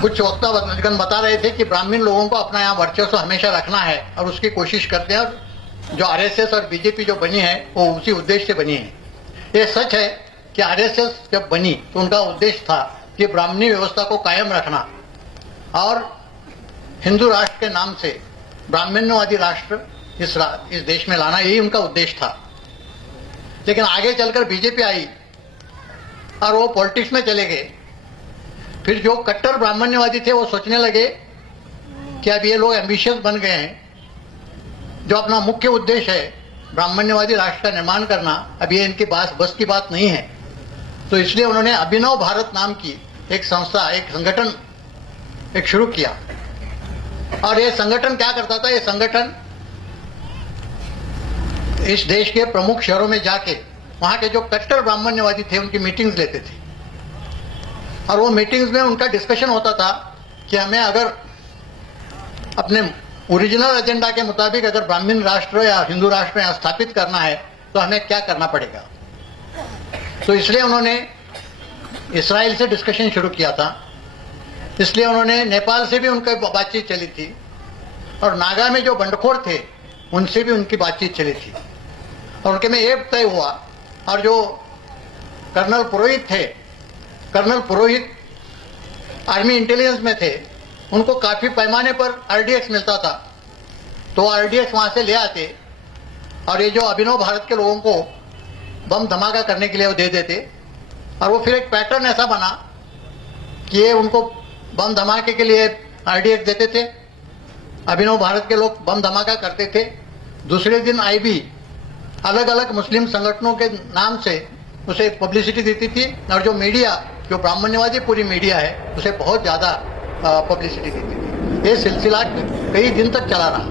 कुछ वक्ता बता रहे थे कि ब्राह्मण लोगों को अपना यहाँ वर्चस्व हमेशा रखना है और उसकी कोशिश करते हैं, और जो आरएसएस और बीजेपी जो बनी है वो उसी उद्देश्य से बनी है। ये सच है कि आरएसएस जब बनी तो उनका उद्देश्य था कि ब्राह्मणी व्यवस्था को कायम रखना और हिंदू राष्ट्र के नाम से ब्राह्मण्यवादी राष्ट्र इस देश में लाना, यही उनका उद्देश्य था। लेकिन आगे चलकर बीजेपी आई और वो पॉलिटिक्स में चले गए। फिर जो कट्टर ब्राह्मण्यवादी थे वो सोचने लगे कि अब ये लोग एम्बिशियस बन गए हैं, जो अपना मुख्य उद्देश्य है ब्राह्मण्यवादी राष्ट्र का निर्माण करना, अब ये इनके पास बस की बात नहीं है। तो इसलिए उन्होंने अभिनव भारत नाम की एक संस्था, एक संगठन एक शुरू किया। और ये संगठन क्या करता था? ये संगठन इस देश के प्रमुख शहरों में जाके वहां के जो कट्टर ब्राह्मण्यवादी थे उनकी मीटिंग्स लेते थे, और वो मीटिंग्स में उनका डिस्कशन होता था कि हमें अगर अपने ओरिजिनल एजेंडा के मुताबिक अगर ब्राह्मण राष्ट्र या हिंदू राष्ट्र यहाँ स्थापित करना है तो हमें क्या करना पड़ेगा। तो इसलिए उन्होंने इसराइल से डिस्कशन शुरू किया था, इसलिए उन्होंने नेपाल से भी उनकी बातचीत चली थी, और नागा में जो बंडखोर थे उनसे भी उनकी बातचीत चली थी, और उनके में एक तय हुआ। और जो कर्नल पुरोहित थे, कर्नल पुरोहित आर्मी इंटेलिजेंस में थे, उनको काफी पैमाने पर आरडीएक्स मिलता था, तो आरडीएक्स वहां से ले आते और ये जो अभिनव भारत के लोगों को बम धमाका करने के लिए वो दे देते। और वो फिर एक पैटर्न ऐसा बना कि ये उनको बम धमाके के लिए आरडीएक्स देते थे, अभिनव भारत के लोग बम धमाका करते थे। दूसरे दिन आईबी अलग अलग मुस्लिम संगठनों के नाम से उसे पब्लिसिटी देती थी, और जो मीडिया, जो ब्राह्मण्यवादी पूरी मीडिया है, उसे बहुत ज्यादा पब्लिसिटी देती थी। ये सिलसिला कई दिन तक चला रहा।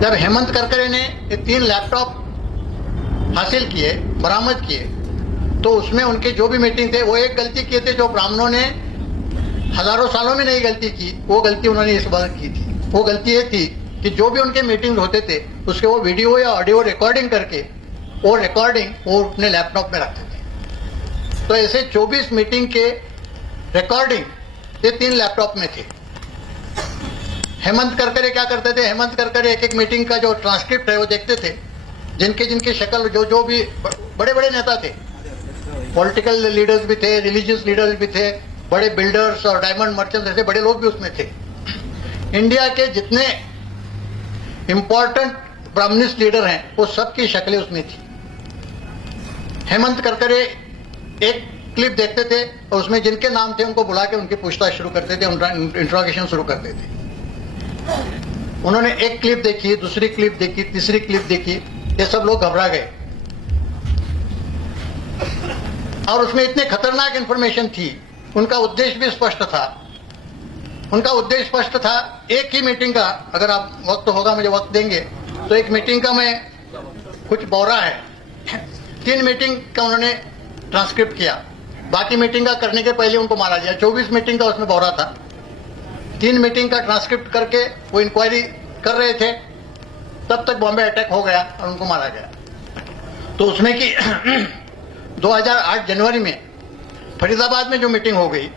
जब हेमंत करकरे ने ये 3 लैपटॉप हासिल किए, बरामद किए, तो उसमें उनके जो भी मीटिंग थे वो एक गलती किए थे जो ब्राह्मणों ने हजारों सालों में नहीं गलती की, वो गलती उन्होंने इस बार की थी। वो गलती ये थी कि जो भी उनके मीटिंग होते थे उसके वो वीडियो या ऑडियो रिकॉर्डिंग करके वो रिकॉर्डिंग वो अपने लैपटॉप में रखते थे। तो ऐसे 24 मीटिंग के रिकॉर्डिंग ये 3 लैपटॉप में थे। हेमंत करकरे क्या करते थे? हेमंत करकरे एक एक मीटिंग का जो ट्रांसक्रिप्ट है वो देखते थे, जिनके जिनके शक्ल जो भी बड़े बड़े नेता थे, पॉलिटिकल लीडर्स भी थे, रिलीजियस लीडर्स भी थे, बड़े बिल्डर्स और डायमंड मर्चेंट्स, ऐसे बड़े लोग भी उसमें थे। इंडिया के जितने इंपॉर्टेंट ब्राह्मणिस्ट लीडर हैं वो सबकी शक्लें उसमें थी। हेमंत करकरे एक क्लिप देखते थे और उसमें जिनके नाम थे उनको बुला के उनकी पूछताछ शुरू करते थे, उनका इंट्रोगेशन शुरू करते थे। उन्होंने एक क्लिप देखी, दूसरी क्लिप देखी, तीसरी क्लिप देखी, ये सब लोग घबरा गए। और उसमें इतने खतरनाक इंफॉर्मेशन थी। उनका उद्देश्य भी स्पष्ट था। उनका उद्देश्य स्पष्ट था। एक ही मीटिंग का, अगर आप वक्त होगा मुझे वक्त देंगे, तो एक मीटिंग का मैं कुछ बौरा है, 3 मीटिंग का उन्होंने ट्रांसक्रिप्ट किया। बाकी मीटिंग का करने के पहले उनको मारा गया। 24 मीटिंग का उसमें बौरा था। 3 मीटिंग का ट्रांसक्रिप्ट करके वो इंक्वायरी कर रहे थे, तब तक बॉम्बे अटैक हो गया और उनको मारा गया। तो उसमें कि 2008 जनवरी में फरीदाबाद में जो मीटिंग हो गई,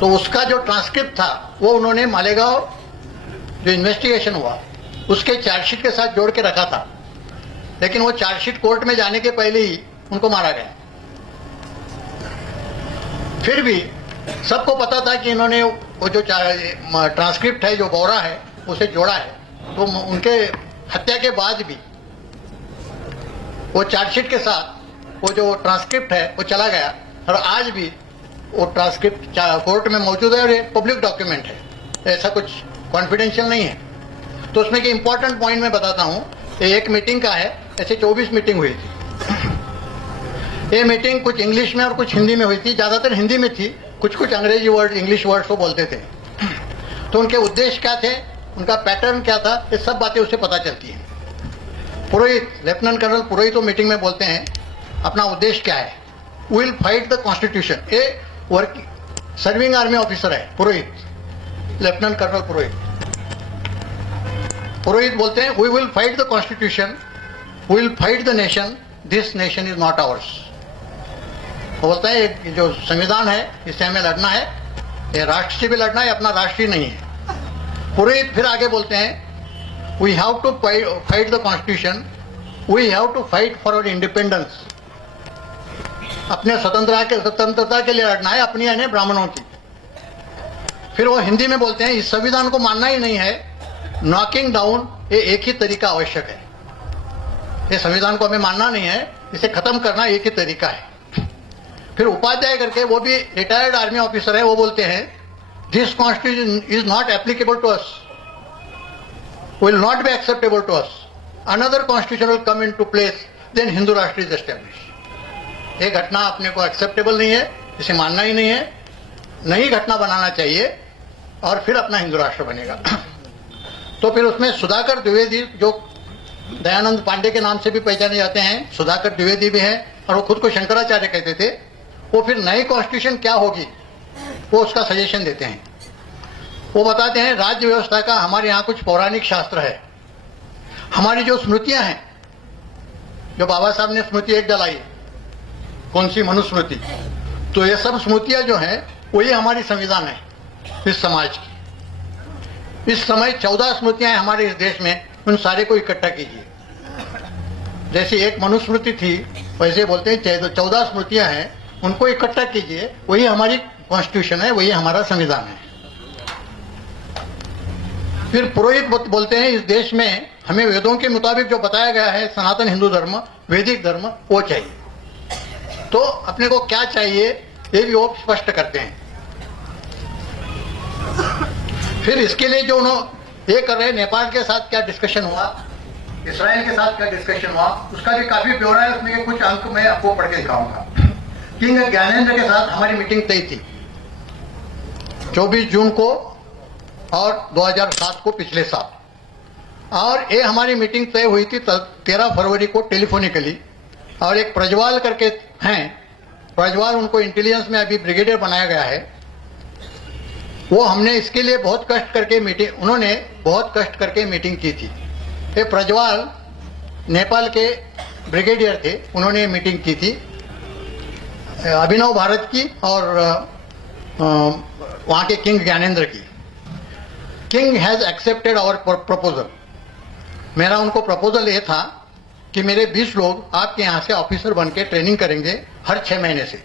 तो उसका जो ट्रांसक्रिप्ट था वो उन्होंने मालेगांव जो इन्वेस्टिगेशन हुआ उसके चार्जशीट के साथ जोड़ के रखा था, लेकिन वो चार्जशीट कोर्ट में जाने के पहले ही उनको मारा गया। फिर भी सबको पता था कि इन्होंने वो जो ट्रांसक्रिप्ट है, जो बौरा है, उसे जोड़ा है। तो उनके हत्या के बाद भी वो चार्जशीट के साथ वो जो ट्रांसक्रिप्ट है वो चला गया, और आज भी वो ट्रांसक्रिप्ट कोर्ट में मौजूद है और ये पब्लिक डॉक्यूमेंट है, ऐसा कुछ कॉन्फिडेंशियल नहीं है। तो उसमें कि इंपॉर्टेंट पॉइंट मैं बताता हूं, ये एक मीटिंग का है, ऐसे 24 मीटिंग हुई थी। ये मीटिंग कुछ इंग्लिश में और कुछ हिंदी में हुई थी, ज्यादातर हिंदी में थी, कुछ कुछ अंग्रेजी वर्ड, इंग्लिश वर्ड्स वो बोलते थे। तो उनके उद्देश्य क्या थे, उनका पैटर्न क्या था, ये सब बातें उससे पता चलती हैं। पुरोहित, लेफ्टिनेंट कर्नल पुरोहित तो मीटिंग में बोलते हैं अपना उद्देश्य क्या है, विल फाइट द कॉन्स्टिट्यूशन। ये वर्क सर्विंग आर्मी ऑफिसर है पुरोहित, लेफ्टिनेंट कर्नल पुरोहित। पुरोहित बोलते हैं we will fight the constitution, we will fight the nation, this nation is not ours. वो बोलता है ये जो संविधान है इससे हमें लड़ना है, ये राष्ट्र से भी लड़ना है, अपना राष्ट्र ही नहीं है। पुरोहित फिर आगे बोलते हैं we have to fight the constitution, we have to fight for our independence, अपने स्वतंत्रता के लिए लड़ना है, अपनी यानी ब्राह्मणों की। फिर वो हिंदी में बोलते हैं इस संविधान को मानना ही नहीं है, नॉकिंग डाउन ये एक ही तरीका आवश्यक है, ये संविधान को हमें मानना नहीं है, इसे खत्म करना एक ही तरीका है। फिर उपाध्याय करके वो भी रिटायर्ड आर्मी ऑफिसर है, वो बोलते हैं this constitution is not applicable to us, will not be acceptable to us, another constitution will come into place, then Hindu Rashtra is establish. ये घटना अपने को एक्सेप्टेबल नहीं है, इसे मानना ही नहीं है, नई घटना बनाना चाहिए और फिर अपना हिंदू राष्ट्र बनेगा। तो फिर उसमें सुधाकर द्विवेदी, जो दयानंद पांडे के नाम से भी पहचाने जाते हैं, सुधाकर द्विवेदी भी हैं और वो खुद को शंकराचार्य कहते थे, वो फिर नई कॉन्स्टिट्यूशन क्या होगी वो उसका सजेशन देते हैं। वो बताते हैं राज्य व्यवस्था का हमारे यहाँ कुछ पौराणिक शास्त्र है, हमारी जो स्मृतियां हैं, जो बाबा साहब ने स्मृति एक डलाई, कौन सी मनुस्मृति, तो ये सब स्मृतियां जो हैं वही हमारी संविधान है इस समाज की। इस समय 14 स्मृतियां हैं हमारे इस देश में, उन सारे को इकट्ठा कीजिए। जैसे एक मनुस्मृति थी वैसे बोलते हैं 14 स्मृतियां हैं, उनको इकट्ठा कीजिए, वही हमारी कॉन्स्टिट्यूशन है, वही हमारा संविधान है। फिर पुरोहित बोलते हैं इस देश में हमें वेदों के मुताबिक जो बताया गया है सनातन हिंदू धर्म, वैदिक धर्म, वो चाहिए। तो अपने को क्या चाहिए ये भी वो स्पष्ट करते हैं। फिर इसके लिए जो उन्होंने ये कर रहे हैं, नेपाल के साथ क्या डिस्कशन हुआ, इसराइल के साथ क्या डिस्कशन हुआ, उसका भी काफी ब्यौरा है, उसमें कुछ अंक मैं आपको पढ़ के दिखाऊंगा। किंग ज्ञानेंद्र के साथ हमारी मीटिंग तय थी 24 जून को और 2007 को, पिछले साल, और ये हमारी मीटिंग तय हुई थी 13 फरवरी को टेलीफोनिकली। और एक प्रज्वाल करके हैं, प्रज्वाल, उनको इंटेलिजेंस में अभी ब्रिगेडियर बनाया गया है, वो हमने इसके लिए बहुत कष्ट करके मीटिंग, उन्होंने बहुत कष्ट करके मीटिंग की थी। ये प्रज्वाल नेपाल के ब्रिगेडियर थे, उन्होंने मीटिंग की थी अभिनव भारत की और वहां के किंग ज्ञानेंद्र की। King has accepted our proposal. मेरा उनको प्रपोजल ये था कि मेरे 20 लोग आपके यहाँ से ऑफिसर बन के ट्रेनिंग करेंगे हर 6 महीने से,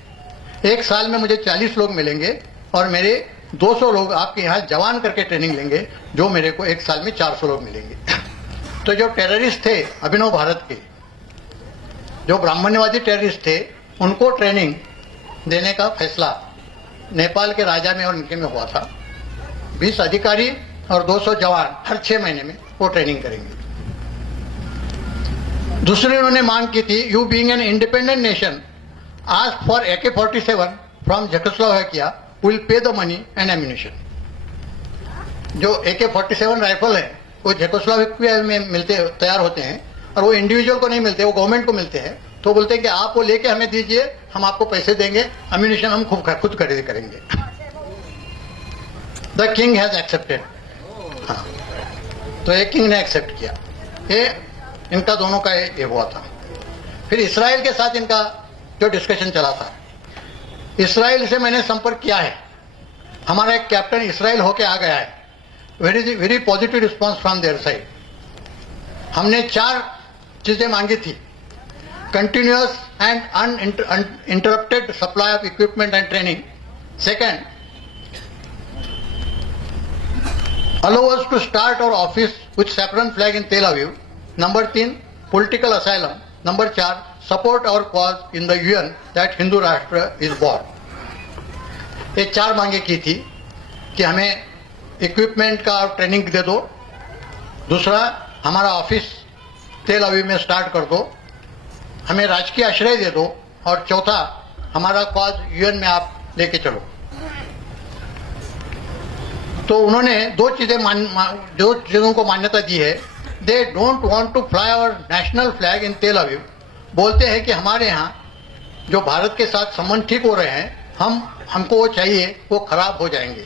एक साल में मुझे 40 लोग मिलेंगे और मेरे 200 लोग आपके यहाँ जवान करके ट्रेनिंग लेंगे, जो मेरे को एक साल में 400 लोग मिलेंगे। तो जो टेररिस्ट थे अभिनव भारत के, जो ब्राह्मण्यवादी टेररिस्ट थे, उनको ट्रेनिंग देने का फैसला नेपाल के राजा में और इनके में हुआ था। 20 अधिकारी और 200 जवान हर 6 महीने में वो ट्रेनिंग करेंगे। दूसरी उन्होंने मांग की थी, you being an independent nation ask for AK-47 from Czechoslovakia, will pay the money and ammunition. जो AK-47 राइफल है वो चेकोस्लोवाकिया में मिलते, तैयार होते हैं, और वो इंडिविजुअल को नहीं मिलते, वो गवर्नमेंट को मिलते हैं। तो बोलते हैं कि आप वो लेके हमें दीजिए, हम आपको पैसे देंगे, एम्यूनिशन हम खुद खरीद करेंगे। The king has accepted. हाँ, तो एक किंग ने एक्सेप्ट किया। ये इनका दोनों का ये हुआ था। फिर इसराइल के साथ इनका जो डिस्कशन चला था, इसराइल से मैंने संपर्क किया है, हमारा एक कैप्टन इसराइल होके आ गया है। Very positive response from their side. हमने 4 चीजें मांगी थी, continuous and uninterrupted supply of equipment and training. Second, allow us to start our office with saffron flag in Tel Aviv. Number 3, political asylum. Number 4, support our cause in the UN that Hindu Rashtra is born. ये 4 मांगे की थी कि हमें equipment का और training दे दो, दूसरा हमारा ऑफिस तेल अवीव में स्टार्ट कर दो, हमें राजकीय आश्रय दे दो, और चौथा हमारा कॉज UN में आप लेके चलो। तो उन्होंने 2 चीजों को मान्यता दी है। They don't want to fly our national flag in Tel Aviv. बोलते हैं कि हमारे यहाँ जो भारत के साथ संबंध ठीक हो रहे हैं, हमको वो चाहिए, वो खराब हो जाएंगे।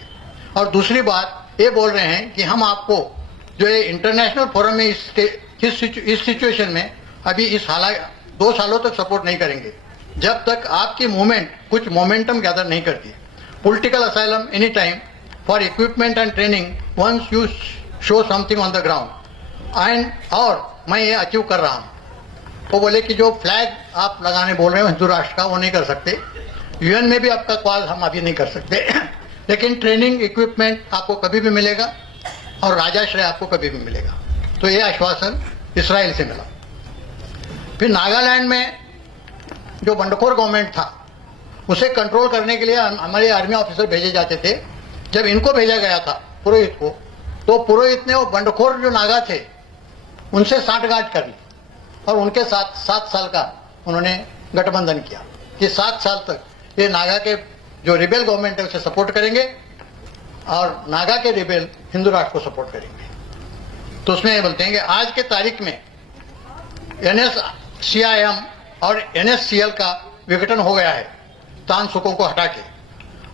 और दूसरी बात ये बोल रहे हैं कि हम आपको जो ये इंटरनेशनल फोरम में इस सिचुएशन में अभी इस हालात 2 सालों तक सपोर्ट नहीं करेंगे। जब तक आपकी मूवमेंट कुछ मोमेंटम गैदर नहीं करती। Political asylum any time for equipment and training once you show something on the ground and और मैं ये अचीव कर रहा हूं। वो बोले कि जो फ्लैग आप लगाने बोल रहे हो हिंदू राष्ट्र का, वो नहीं कर सकते। यूएन में भी आपका कॉल हम अभी नहीं कर सकते लेकिन ट्रेनिंग इक्विपमेंट आपको कभी भी मिलेगा और राजाश्रय आपको कभी भी मिलेगा। तो ये आश्वासन इसराइल से मिला। फिर नागालैंड में जो बंडखोर गवर्नमेंट था उसे कंट्रोल करने के लिए हमारे आर्मी ऑफिसर भेजे जाते थे। जब इनको भेजा गया था पुरोहित को, तो पुरोहित ने वो बंडखोर जो नागा थे उनसे साठगांठ कर ली और उनके साथ 7 साल का उन्होंने गठबंधन किया कि 7 साल तक ये नागा के जो रिबेल गवर्नमेंट है उसे सपोर्ट करेंगे और नागा के रिबेल हिंदू राष्ट्र को सपोर्ट करेंगे। तो उसमें ये बोलते हैं कि आज के तारीख में NSCIM और NSCL का विघटन हो गया है तान सुकों को हटा के,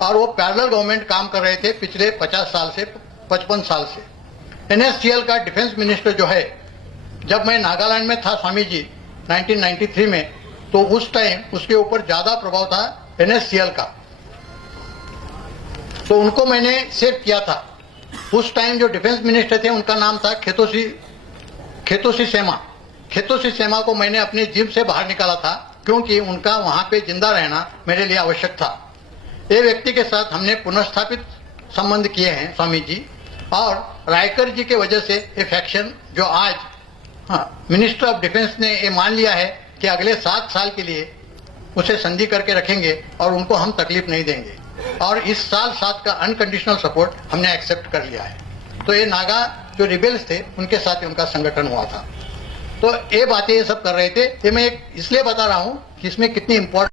और वो पैरेलल गवर्नमेंट काम कर रहे थे पिछले 50 साल से 55 साल से। NSCL का डिफेंस मिनिस्टर जो है, जब मैं नागालैंड में था स्वामी जी 1993 में, तो उस टाइम उसके ऊपर ज्यादा प्रभाव था NSCL का, तो उनको मैंने सेव किया था। उस टाइम जो डिफेंस मिनिस्टर थे उनका नाम था खेतोसी सेमा। खेतोसी सेमा को मैंने अपने जिम से बाहर निकाला था क्योंकि उनका वहां पे जिंदा रहना मेरे लिए आवश्यक था। ये व्यक्ति के साथ हमने पुनर्स्थापित संबंध किए हैं स्वामी जी, और रायकर जी के वजह से ये फैक्शन जो आज मिनिस्टर ऑफ डिफेंस ने ये मान लिया है कि अगले 7 साल के लिए उसे संधि करके रखेंगे और उनको हम तकलीफ नहीं देंगे, और इस साल 7 का अनकंडीशनल सपोर्ट हमने एक्सेप्ट कर लिया है। तो ये नागा जो रिबेल्स थे उनके साथ उनका संगठन हुआ था। तो ये बातें ये सब कर रहे थे। ये मैं इसलिए बता रहा हूं कि इसमें कितनी इंपॉर्टेंट